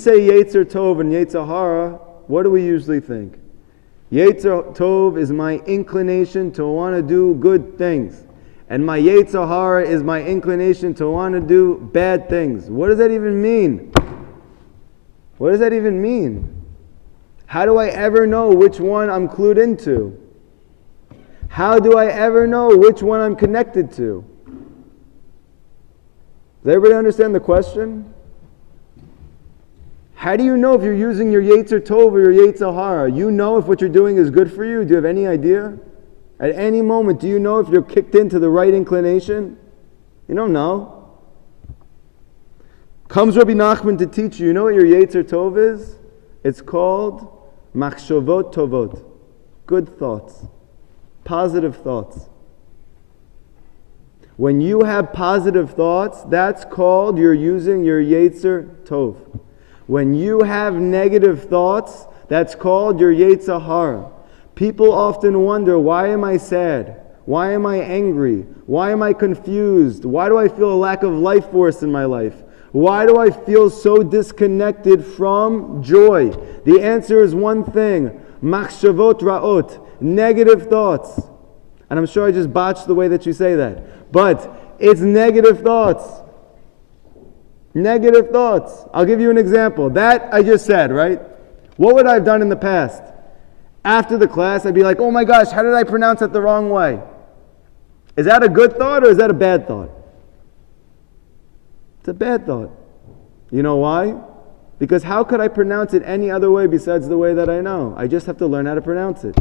say Yetzer Tov and Yetzer Hara, what do we usually think? Yetzer Tov is my inclination to want to do good things. And my Yetzer Hara is my inclination to want to do bad things. What does that even mean? What does that even mean? How do I ever know which one I'm clued into? How do I ever know which one I'm connected to? Does everybody understand the question? How do you know if you're using your Yetzer Tov or your Yetzer Hara? You know if what you're doing is good for you? Do you have any idea? At any moment, do you know if you're kicked into the right inclination? You don't know. Comes Rabbi Nachman to teach you. You know what your Yetzer Tov is? It's called Machshavot Tovot. Good thoughts. Positive thoughts. When you have positive thoughts, that's called you're using your Yetzer Tov. When you have negative thoughts, that's called your Yetzer Hara. People often wonder, why am I sad? Why am I angry? Why am I confused? Why do I feel a lack of life force in my life? Why do I feel so disconnected from joy? The answer is one thing. Machshavot ra'ot. Negative thoughts. And I'm sure I just botched the way that you say that. But it's negative thoughts. Negative thoughts. I'll give you an example. That I just said, right? What would I have done in the past? After the class, I'd be like, oh my gosh, how did I pronounce it the wrong way? Is that a good thought or is that a bad thought? It's a bad thought. You know why? Because how could I pronounce it any other way besides the way that I know? I just have to learn how to pronounce it.